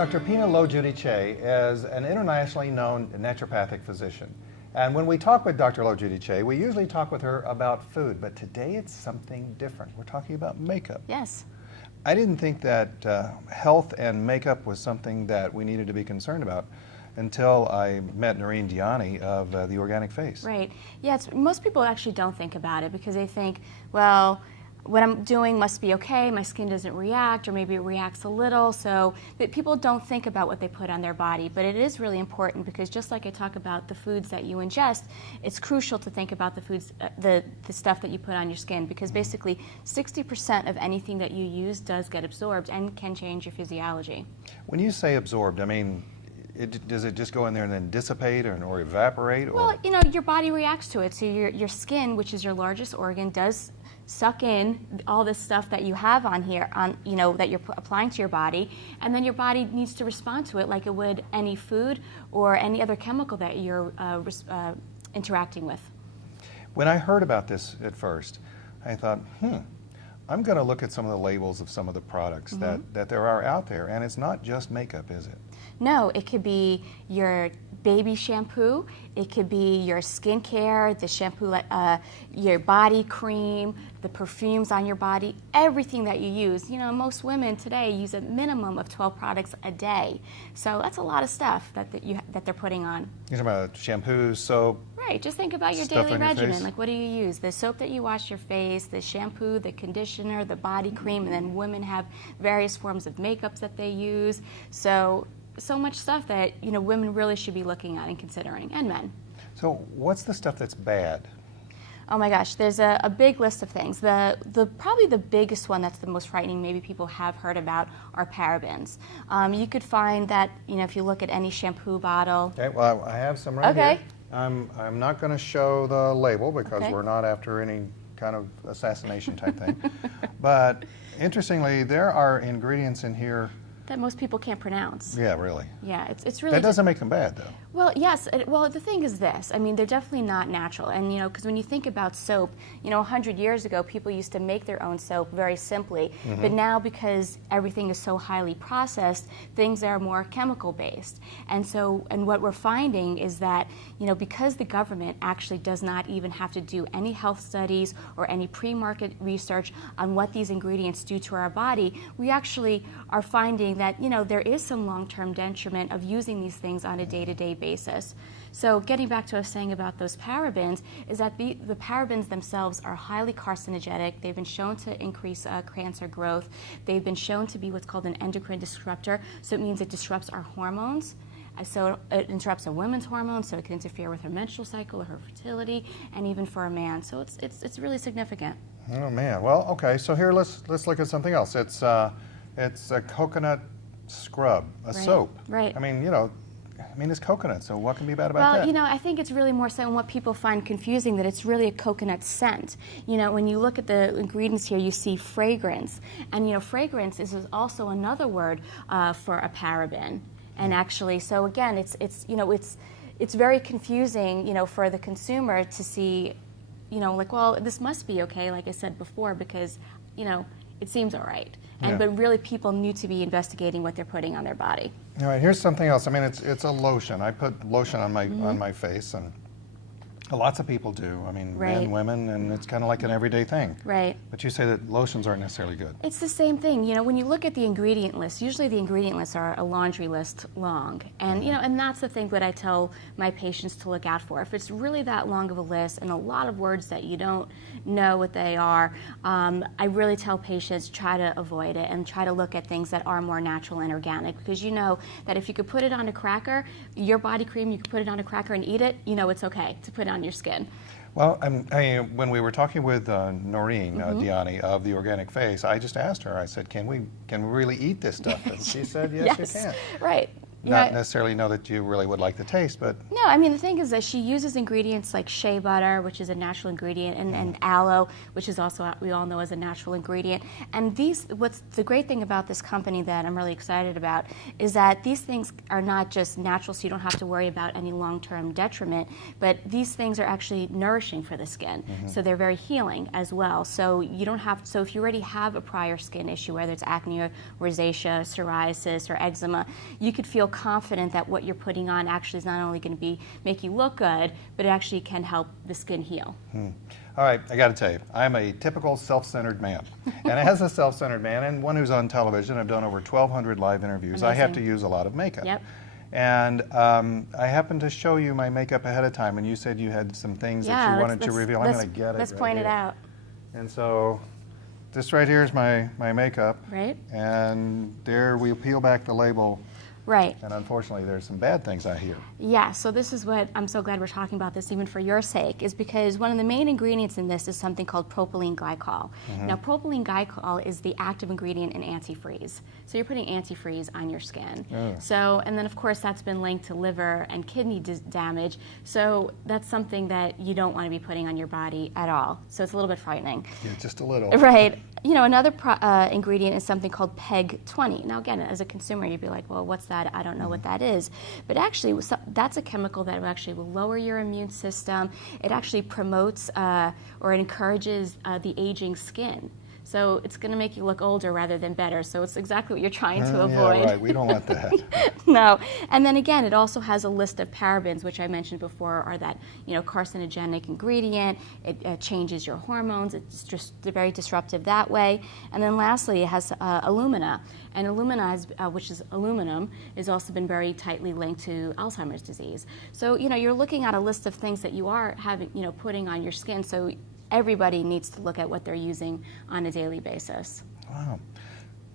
Dr. Pina Lo-Giudice is an internationally known naturopathic physician. And when we talk with Dr. Lo-Giudice, we usually talk with her about food, but today it's something different. We're talking about makeup. Yes. I didn't think that health and makeup was something that we needed to be concerned about until I met Noreen Diani of The Organic Face. Right. Yeah, most people actually don't think about it because they think, well, what I'm doing must be okay, my skin doesn't react, or maybe it reacts a little, so that people don't think about what they put on their body. But it is really important because just like I talk about the foods that you ingest, it's crucial to think about the foods, the stuff that you put on your skin, because basically 60% of anything that you use does get absorbed and can change your physiology. When you say absorbed, I mean, does it just go in there and then dissipate or evaporate? Well, you know, your body reacts to it. So your skin, which is your largest organ, does suck in all this stuff that you have on here, that you're applying to your body, and then your body needs to respond to it like it would any food or any other chemical that you're interacting with. When I heard about this at first, I thought, I'm going to look at some of the labels of some of the products that there are out there, and it's not just makeup, is it? No, it could be your baby shampoo, it could be your skincare, the shampoo, your body cream, the perfumes on your body, everything that you use. You know, most women today use a minimum of 12 products a day. So that's a lot of stuff that they're putting on. You're talking about shampoo, soap. Right, just think about your Stuff daily on your regimen. face. Like, what do you use? The soap that you wash your face, the shampoo, the conditioner, the body cream, and then women have various forms of makeups that they use. So much stuff that, you know, women really should be looking at and considering, and men. So what's the stuff that's bad? Oh my gosh, there's a big list of things. Probably the biggest one that's the most frightening, maybe people have heard about, are parabens. You could find that, you know, if you look at any shampoo bottle. Okay, well, I have some right Okay. here. I'm not going to show the label because Okay. we're not after any kind of assassination type thing. But interestingly, there are ingredients in here. That most people can't pronounce. Yeah, really. Yeah, it's really. That doesn't make them bad, though. Well, yes. Well, the thing is this. I mean, they're definitely not natural. And, you know, because when you think about soap, you know, 100 years ago, people used to make their own soap very simply. But now, because everything is so highly processed, things are more chemical-based. And what we're finding is that, you know, because the government actually does not even have to do any health studies or any pre-market research on what these ingredients do to our body, we actually are finding that, you know, there is some long-term detriment of using these things on a day-to-day basis. So getting back to what I was saying about those parabens, is that the parabens themselves are highly carcinogenic. They've been shown to increase cancer growth. They've been shown to be what's called an endocrine disruptor, so it means it disrupts our hormones. So it interrupts a woman's hormones, so it can interfere with her menstrual cycle or her fertility, and even for a man. So it's really significant. Oh man. Well, okay. So here, let's look at something else. It's a coconut scrub, a soap. Right. I mean, you know, it's coconut. So what can be bad about Well, that? you know, I think it's really more so what people find confusing, that it's really a coconut scent. You know, when you look at the ingredients here, you see fragrance. And, you know, fragrance is also another word for a paraben. And actually, so again, it's very confusing, you know, for the consumer to see, you know, like, well, this must be okay, like I said before, because, you know, it seems all right. But really, people need to be investigating what they're putting on their body. All right, here's something else. I mean, it's a lotion. I put lotion on my face, and lots of people do. I mean, men, women, and it's kind of like an everyday thing. Right. But you say that lotions aren't necessarily good. It's the same thing. You know, when you look at the ingredient list, usually the ingredient lists are a laundry list long. And, you know, and that's the thing that I tell my patients to look out for. If it's really that long of a list and a lot of words that you don't know what they are, I really tell patients try to avoid it and try to look at things that are more natural and organic, because you know that if you could put it on a cracker, your body cream, you could put it on a cracker and eat it, you know it's okay to put it on your skin. Well, when we were talking with Noreen Diani of The Organic Face, I just asked her, I said, can we really eat this stuff? And she said, yes, you can. Right. not Yeah. necessarily know that you really would like the taste, but No, I mean, the thing is that she uses ingredients like shea butter, which is a natural ingredient, and aloe, which is also, we all know, as a natural ingredient. And what's the great thing about this company that I'm really excited about is that these things are not just natural, so you don't have to worry about any long-term detriment, but these things are actually nourishing for the skin. So they're very healing as well. So you don't have, so if you already have a prior skin issue, whether it's acne or rosacea, psoriasis, or eczema, you could feel confident that what you're putting on actually is not only going to make you look good, but it actually can help the skin heal. all right, I got to tell you, I'm a typical self-centered man. And as a self-centered man and one who's on television, I've done over 1,200 live interviews. I have to Amazing. use a lot of makeup. Yep. And I happened to show you my makeup ahead of time, and you said you had some things that you wanted to reveal. I'm going to get it. Let's right point it here. out. And so this right here is my makeup. Right. And there we peel back the label. Right. And unfortunately, there's some bad things I hear. Yeah, so this is what I'm so glad we're talking about this, even for your sake, is because one of the main ingredients in this is something called propylene glycol. Now, propylene glycol is the active ingredient in antifreeze. So you're putting antifreeze on your skin. Oh. So, and then of course that's been linked to liver and kidney damage. So that's something that you don't want to be putting on your body at all. So it's a little bit frightening. Yeah, just a little. Right. You know, another ingredient is something called PEG 20. Now, again, as a consumer, you'd be like, well, what's that? I don't know what that is. But actually, that's a chemical that actually will lower your immune system. It actually promotes or it encourages the aging skin. So it's going to make you look older rather than better. So it's exactly what you're trying to avoid. Yeah, right. We don't want that. No. And then again, it also has a list of parabens, which I mentioned before, are that, you know, carcinogenic ingredient. It changes your hormones. It's just very disruptive that way. And then lastly, it has alumina. And alumina, which is aluminum, has also been very tightly linked to Alzheimer's disease. So, you know, you're looking at a list of things that you are having, you know, putting on your skin. So everybody needs to look at what they're using on a daily basis. Wow.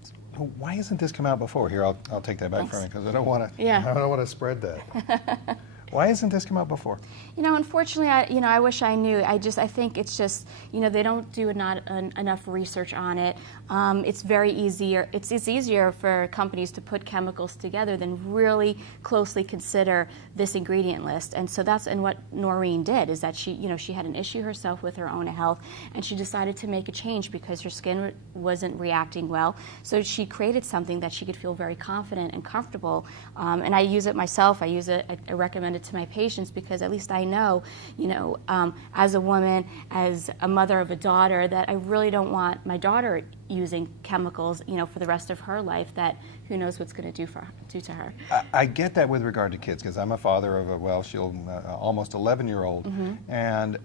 So why hasn't this come out before? Here, I'll take that back Thanks. from you because I don't want to. Yeah. I don't want to spread that. Why hasn't this come out before? You know, unfortunately, I wish I knew. I think it's just, you know, they don't do enough research on it. It's very easier. It's easier for companies to put chemicals together than really closely consider this ingredient list. And so what Noreen did is that she had an issue herself with her own health, and she decided to make a change because her skin wasn't reacting well. So she created something that she could feel very confident and comfortable. And I use it myself. I recommend it to my patients because at least I know, you know, as a woman, as a mother of a daughter, that I really don't want my daughter using chemicals, you know, for the rest of her life that who knows what's going to do to her. I get that with regard to kids because I'm a father of a almost 11-year-old. And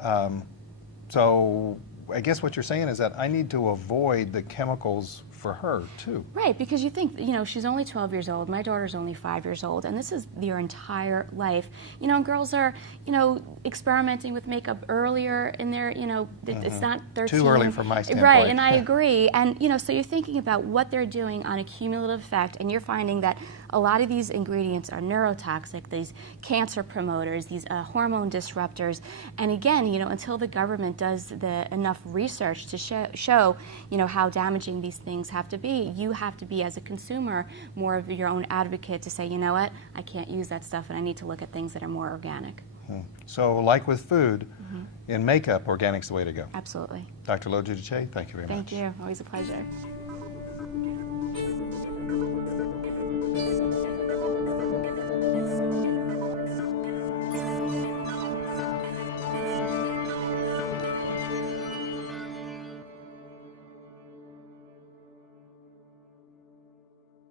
so I guess what you're saying is that I need to avoid the chemicals for her too. Right, because you think, you know, she's only 12 years old, my daughter's only 5 years old, and this is their entire life. You know, and girls are, you know, experimenting with makeup earlier in their, you know, it's not 13. Too early from my standpoint. Right, and I agree. And, you know, so you're thinking about what they're doing on a cumulative effect, and you're finding that a lot of these ingredients are neurotoxic, these cancer promoters, these hormone disruptors. And again, you know, until the government does enough research to show, you know, how damaging these things have to be, you have to be, as a consumer, more of your own advocate to say, you know what, I can't use that stuff and I need to look at things that are more organic. So like with food, in makeup, organic's the way to go. Absolutely. Dr. Lo Giudice, thank you very much. Thank you. Always a pleasure.